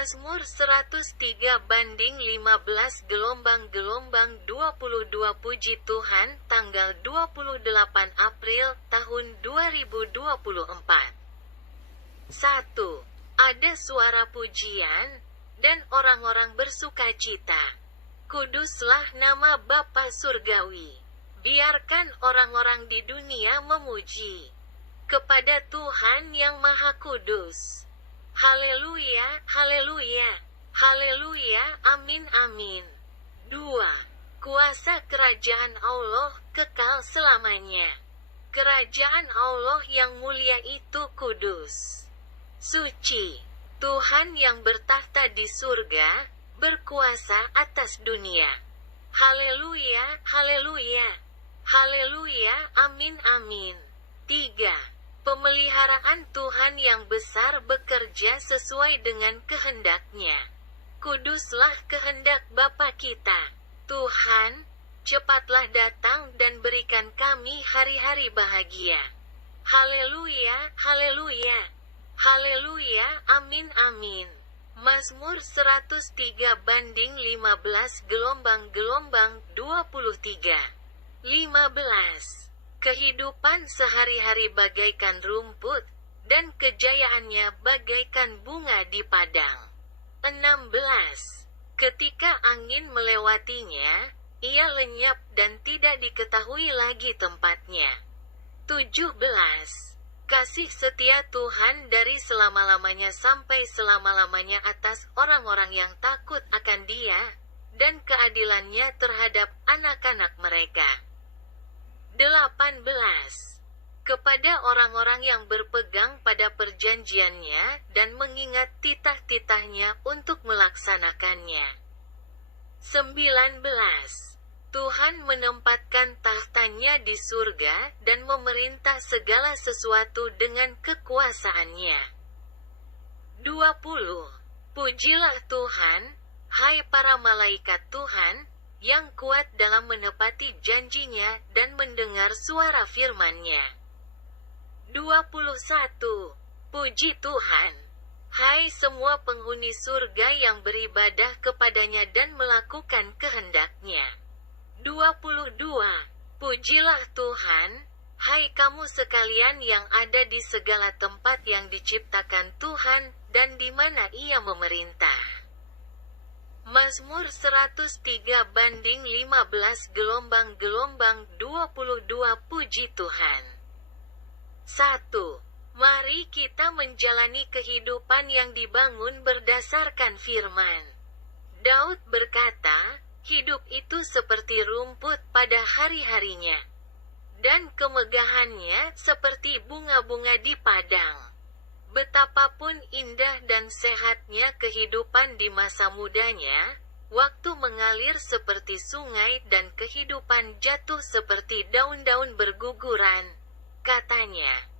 Mazmur 103/15 Puji Tuhan tanggal 28 April tahun 2024. 1. Ada suara pujian, dan orang-orang bersukacita. Kuduslah nama Bapa Surgawi. Biarkan orang-orang di dunia memuji kepada Tuhan yang Maha Kudus. Haleluya, haleluya, haleluya, amin, amin. 2. Kuasa kerajaan Allah kekal selamanya. Kerajaan Allah yang mulia itu kudus, suci. Tuhan yang bertahta di surga, berkuasa atas dunia. Haleluya, haleluya, haleluya, amin, amin. 3. Pemeliharaan Tuhan yang besar bekerja sesuai dengan kehendaknya. Kuduslah kehendak Bapa kita. Tuhan, cepatlah datang dan berikan kami hari-hari bahagia. Haleluya, haleluya, haleluya, amin, amin. Mazmur 103/15 15. Kehidupan sehari-hari bagaikan rumput, dan kejayaannya bagaikan bunga di padang. 16. Ketika angin melewatinya, ia lenyap dan tidak diketahui lagi tempatnya. 17. Kasih setia Tuhan dari selama-lamanya sampai selama-lamanya atas orang-orang yang takut akan Dia, dan keadilannya terhadap anak-anak mereka. 18. Kepada orang-orang yang berpegang pada perjanjiannya dan mengingat titah-titahnya untuk melaksanakannya. 19. Tuhan menempatkan tahtanya di surga dan memerintah segala sesuatu dengan kekuasaannya. 20. Pujilah Tuhan, hai para malaikat Tuhan, yang kuat dalam menepati janjinya dan mendengar suara firman-Nya. 21. Puji Tuhan, hai semua penghuni surga yang beribadah kepadanya dan melakukan kehendak-Nya. 22. Pujilah Tuhan, hai kamu sekalian yang ada di segala tempat yang diciptakan Tuhan, dan di mana Ia memerintah. Mazmur 103/15 Puji Tuhan. 1. Mari kita menjalani kehidupan yang dibangun berdasarkan firman. Daud berkata, hidup itu seperti rumput pada hari-harinya, dan kemegahannya seperti bunga-bunga di padang. Betapapun indah dan sehatnya kehidupan di masa mudanya, waktu mengalir seperti sungai dan kehidupan jatuh seperti daun-daun berguguran, katanya.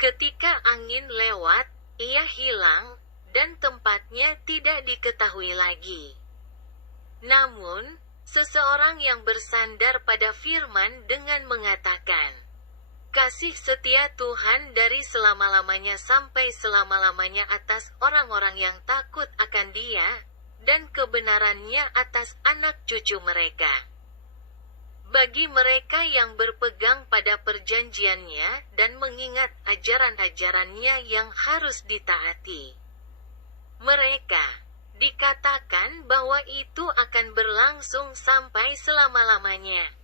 Ketika angin lewat, ia hilang, dan tempatnya tidak diketahui lagi. Namun, seseorang yang bersandar pada firman dengan mengatakan, kasih setia Tuhan dari selama-lamanya sampai selama-lamanya atas orang-orang yang takut akan Dia, dan kebenarannya atas anak cucu mereka. Bagi mereka yang berpegang pada perjanjiannya dan mengingat ajaran-ajarannya yang harus ditaati. Mereka dikatakan bahwa itu akan berlangsung sampai selama-lamanya.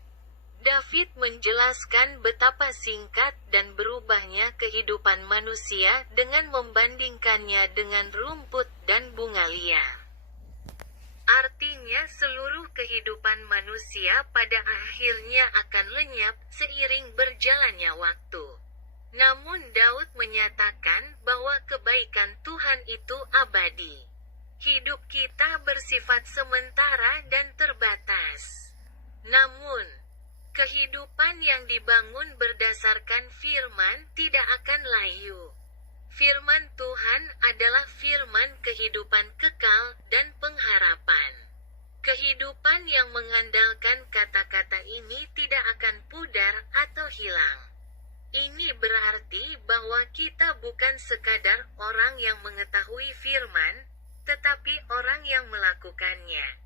David menjelaskan betapa singkat dan berubahnya kehidupan manusia dengan membandingkannya dengan rumput dan bunga liar. Artinya seluruh kehidupan manusia pada akhirnya akan lenyap seiring berjalannya waktu. Namun Daud menyatakan bahwa kebaikan Tuhan itu abadi. Hidup kita bersifat sementara dan terbatas. Namun, kehidupan yang dibangun berdasarkan firman tidak akan layu. Firman Tuhan adalah firman kehidupan kekal dan pengharapan. Kehidupan yang mengandalkan kata-kata ini tidak akan pudar atau hilang. Ini berarti bahwa kita bukan sekadar orang yang mengetahui firman, tetapi orang yang melakukannya.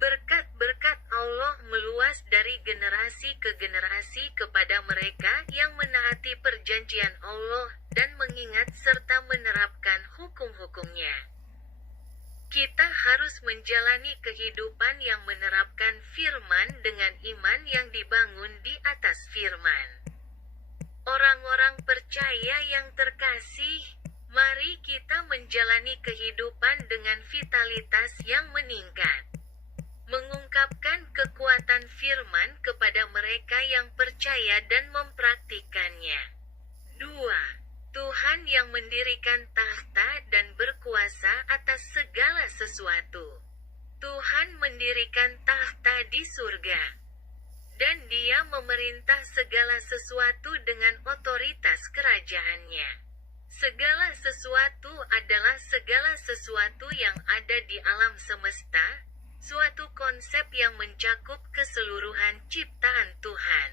Berkat-berkat Allah meluas dari generasi ke generasi kepada mereka yang menaati perjanjian Allah dan mengingat serta menerapkan hukum-hukumnya. Kita harus menjalani kehidupan yang menerapkan firman dengan iman yang dibangun di atas firman. Orang-orang percaya yang terkasih, mari kita menjalani kehidupan dengan vitalitas yang meningkat. Mengungkapkan kekuatan firman kepada mereka yang percaya dan mempraktikannya. 2. Tuhan yang mendirikan tahta dan berkuasa atas segala sesuatu. Tuhan mendirikan tahta di surga. Dan Dia memerintah segala sesuatu dengan otoritas kerajaannya. Segala sesuatu adalah segala sesuatu yang ada di alam semesta, suatu konsep yang mencakup keseluruhan ciptaan Tuhan.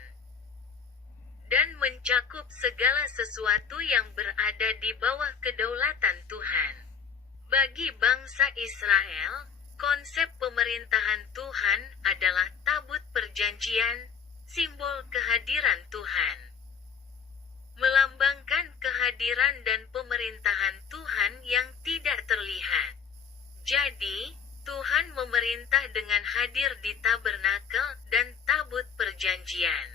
Dan mencakup segala sesuatu yang berada di bawah kedaulatan Tuhan. Bagi bangsa Israel, konsep pemerintahan Tuhan adalah tabut perjanjian, simbol kehadiran Tuhan. Melambangkan kehadiran dan pemerintahan Tuhan yang tidak terlihat. Jadi, Tuhan memerintah dengan hadir di tabernakel dan tabut perjanjian.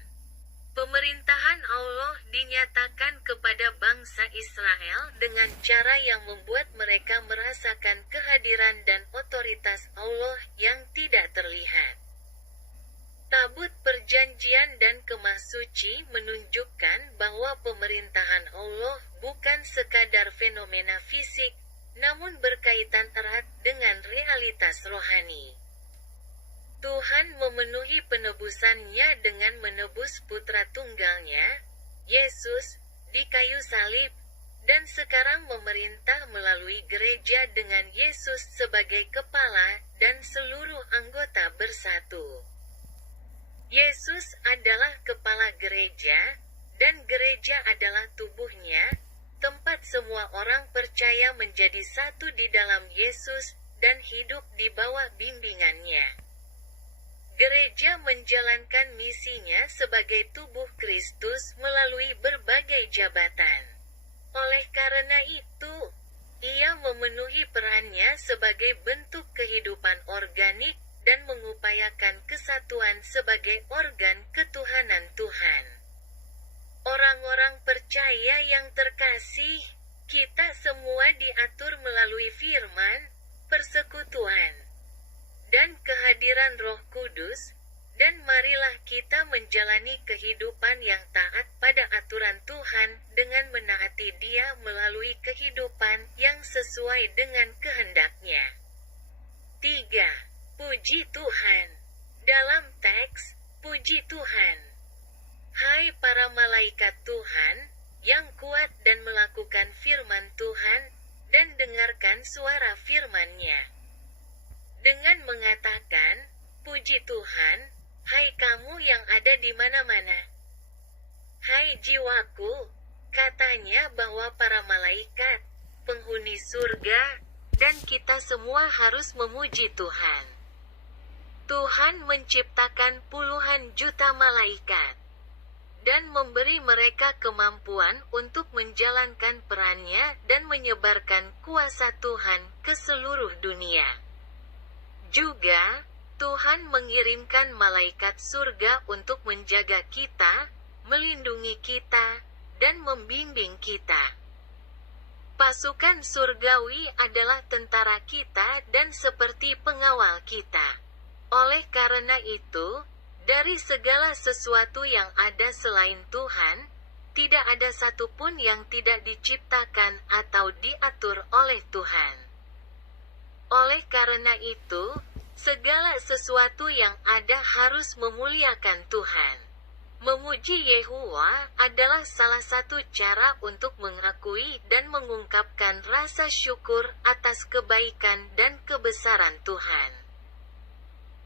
Pemerintahan Allah dinyatakan kepada bangsa Israel dengan cara yang membuat mereka merasakan kehadiran dan otoritas Allah yang tidak terlihat. Tabut perjanjian dan kemah suci menunjukkan bahwa pemerintahan Allah bukan sekadar fenomena fisik, namun berkaitan erat dengan realitas rohani. Tuhan memenuhi penebusannya dengan menebus putra tunggalnya, Yesus, di kayu salib, dan sekarang memerintah melalui gereja dengan Yesus sebagai kepala dan seluruh anggota bersatu. Yesus adalah kepala gereja, dan gereja adalah tubuhnya, tempat semua orang percaya menjadi satu di dalam Yesus dan hidup di bawah bimbingannya. Gereja menjalankan misinya sebagai tubuh Kristus melalui berbagai jabatan. Oleh karena itu, ia memenuhi perannya sebagai bentuk kehidupan organik dan mengupayakan kesatuan sebagai organ ketuhanan Tuhan. Orang-orang percaya yang terkasih, kita semua diatur melalui firman, persekutuan, dan kehadiran Roh Kudus, dan marilah kita menjalani kehidupan yang taat pada aturan Tuhan dengan menaati Dia melalui kehidupan yang sesuai dengan kehendak-Nya. 3. Puji Tuhan. Dalam teks, puji Tuhan. Hai para malaikat Tuhan, yang kuat dan melakukan firman Tuhan, dan dengarkan suara firman-Nya. Dengan mengatakan, puji Tuhan, hai kamu yang ada di mana-mana. Hai jiwaku, katanya bahwa para malaikat, penghuni surga, dan kita semua harus memuji Tuhan. Tuhan menciptakan puluhan juta malaikat dan memberi mereka kemampuan untuk menjalankan perannya dan menyebarkan kuasa Tuhan ke seluruh dunia. Juga, Tuhan mengirimkan malaikat surga untuk menjaga kita, melindungi kita, dan membimbing kita. Pasukan surgawi adalah tentara kita dan seperti pengawal kita. Oleh karena itu, dari segala sesuatu yang ada selain Tuhan, tidak ada satupun yang tidak diciptakan atau diatur oleh Tuhan. Oleh karena itu, segala sesuatu yang ada harus memuliakan Tuhan. Memuji Yehuwa adalah salah satu cara untuk mengakui dan mengungkapkan rasa syukur atas kebaikan dan kebesaran Tuhan.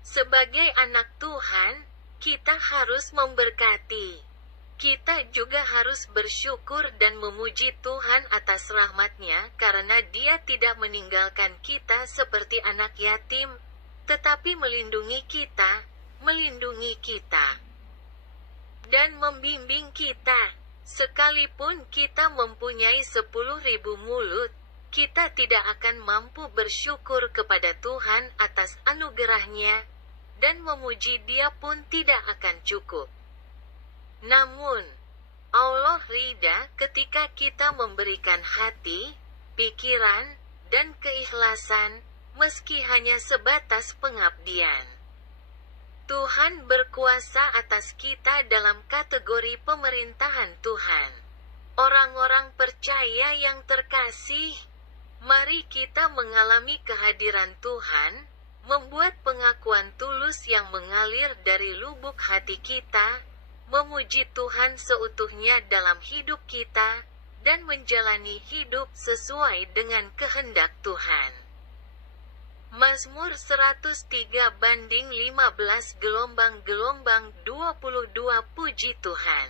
Sebagai anak Tuhan, kita harus memberkati Kita juga harus bersyukur dan memuji Tuhan atas rahmat-Nya karena Dia tidak meninggalkan kita seperti anak yatim, tetapi melindungi kita, dan membimbing kita. Sekalipun kita mempunyai 10.000 mulut, kita tidak akan mampu bersyukur kepada Tuhan atas anugerah-Nya, dan memuji Dia pun tidak akan cukup. Namun, Allah ridha ketika kita memberikan hati, pikiran, dan keikhlasan, meski hanya sebatas pengabdian. Tuhan berkuasa atas kita dalam kategori pemerintahan Tuhan. Orang-orang percaya yang terkasih, mari kita mengalami kehadiran Tuhan, membuat pengakuan tulus yang mengalir dari lubuk hati kita, memuji Tuhan seutuhnya dalam hidup kita, dan menjalani hidup sesuai dengan kehendak Tuhan. Mazmur 103/15 Puji Tuhan.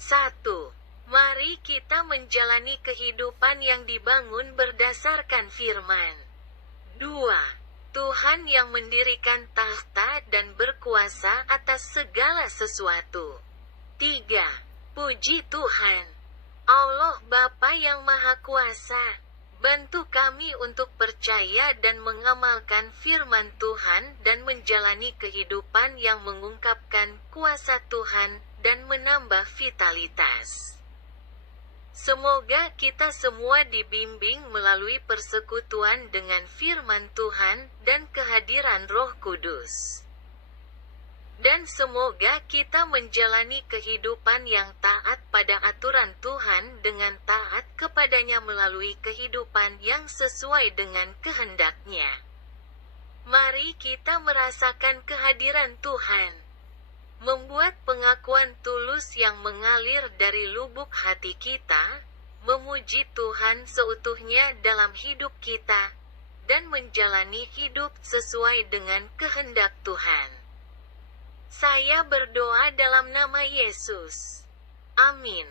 1. Mari kita menjalani kehidupan yang dibangun berdasarkan firman. 2. Tuhan yang mendirikan tahta dan berkuasa atas segala sesuatu. 3. Puji Tuhan, Allah Bapa yang Maha Kuasa. Bantu kami untuk percaya dan mengamalkan firman Tuhan dan menjalani kehidupan yang mengungkapkan kuasa Tuhan dan menambah vitalitas. Semoga kita semua dibimbing melalui persekutuan dengan firman Tuhan dan kehadiran Roh Kudus. Dan semoga kita menjalani kehidupan yang taat pada aturan Tuhan dengan taat kepadanya melalui kehidupan yang sesuai dengan kehendak-Nya. Mari kita merasakan kehadiran Tuhan, membuat pengakuan tulus yang mengalir dari lubuk hati kita, memuji Tuhan seutuhnya dalam hidup kita, dan menjalani hidup sesuai dengan kehendak Tuhan. Saya berdoa dalam nama Yesus. Amin.